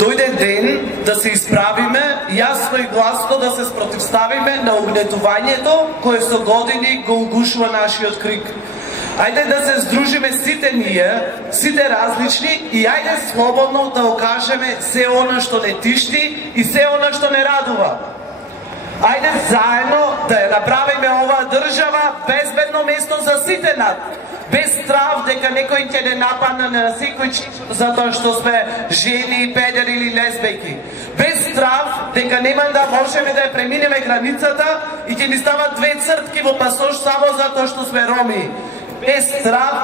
Дојде ден да се исправиме, јасно и гласно да се спротивставиме на угнетувањето кое со години го угушува нашиот крик. Ајде да се здружиме сите ние, сите различни и ајде слободно да окажеме се она што не тишти и се она што не радува. Ајде заедно да ја направиме оваа држава безбедно место за сите нас. Без страв дека некој ќе не нападне на секој затоа што сме жени, педери или лесбејки. Без страв дека нема да можеме да ја преминеме границата и ќе ни стават две цртки во пасош само затоа што сме роми. Без страв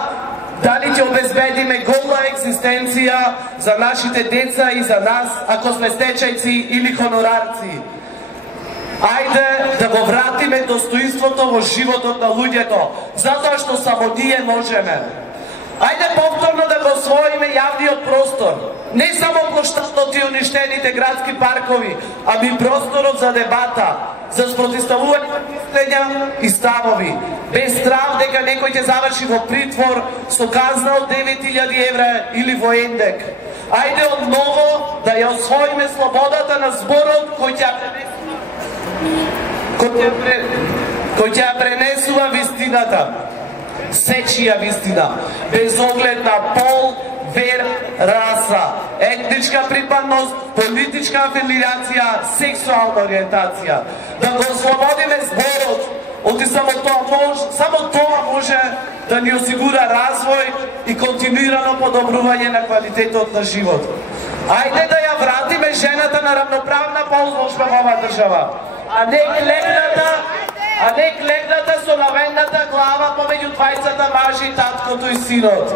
дали ќе обезбедиме гола екзистенција за нашите деца и за нас, ако сме стечајци или хонорарци. Ајде да го вратиме достоинството во животот на луѓето, затоа што само ние можеме. Ајде повторно да го освоиме јавниот простор, не само плоштадот и уништените градски паркови, ами просторот за дебата, за спротивставување на мислења и ставови, без страв дека некој ќе заврши во притвор со казна од 9000 евра или во ендек. Ајде одново да ја освоиме слободата на зборот кој ќе пренесува вистината, сечија вистина, без оглед на пол, вера, раса, етничка припадност, политичка афилијација, сексуална ориентација. Да го ослободиме зборот, оти само тоа може да ни осигура развој и континуирано подобрување на квалитетот на живот. Ајде да ја вратиме жената на равноправна ползложба во оваа држава, а не клегната со наведната глава помеѓу двајцата мажи, таткото и синот.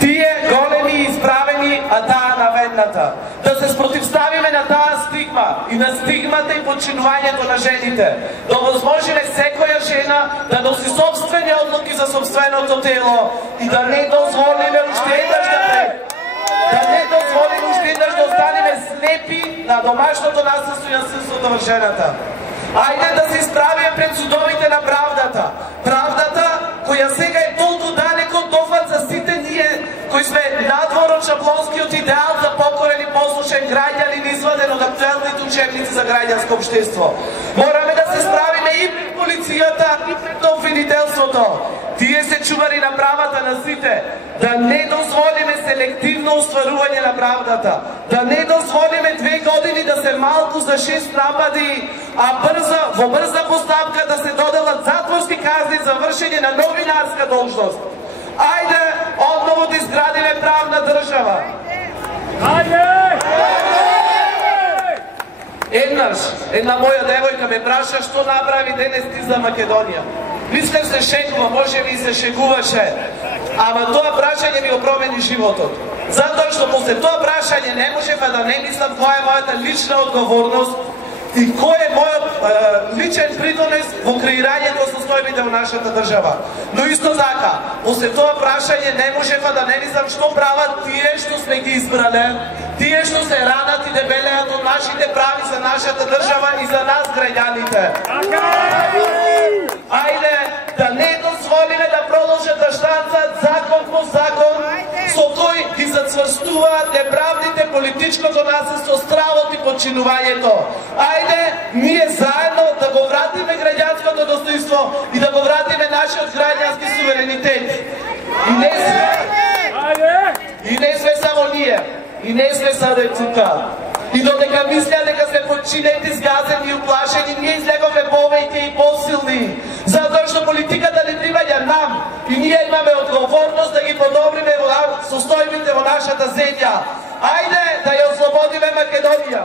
Тие големи и исправени, а таа наведната. Да се спротивставиме на таа стигма и на стигмата и подчинувањето на жените. Да возможиме секоја жена да носи собствени одлуки за собственото тело и да не дозволиме уште еднаш да останеме слепи на домашното насилство и насилството врз жената. Ајде да се исправиме пред судовите на правдата. Правдата која сега е толку далеко дофат за сите ние кои сме надвор од шаблонскиот идеал за покорен и послушен граѓанин изваден од актуелните учебници за граѓанско општество. Мораме да се справиме и пред полицијата и пред обвинителството. Тие се чувари на правата на сите. Да не дозволиме селективно устварување на правдата. Да не дозволиме 2 години да се малку за 6 напади, а во брза постапка да се доделат затворски казни за вршење на новинарска должност. Ајде одново да изградиме правна држава. Еднаш, една моја девојка ме праша што направи денес ти за Македонија. Мислев се шегува, може би се шегуваше, ама тоа прашање ми го промени животот. Затоа што после тоа прашање не можева да не мислам која е мојата лична одговорност и кој е мојот личен придонес во креирањето состојбите во нашата држава. Но исто така, после тоа прашање не можева да не мислам што прават тие што сме ги избрале, тие што се ранат и дебелеат од нашите прави за нашата држава и за нас граѓаните. Ајде да не дозволиме да продолжат да штанцат закон по закон со кој ги зацврстуваат неправдите, политичкото насилство, стравот и подчинувањето. Ајде ние заедно да го вратиме граѓанското достоинство и да го вратиме нашиот граѓански суверенитет. И не сме само ние, и не сме само тука. И додека мислеа дека сме подчинети, згазени и уплашени, ние излеговме повеќе и посилни. Затоа што политиката не прибаѓа нам и ние имаме одговорност да ги подобриме состојбите во нашата земја. Ајде да ја ослободиме Македонија!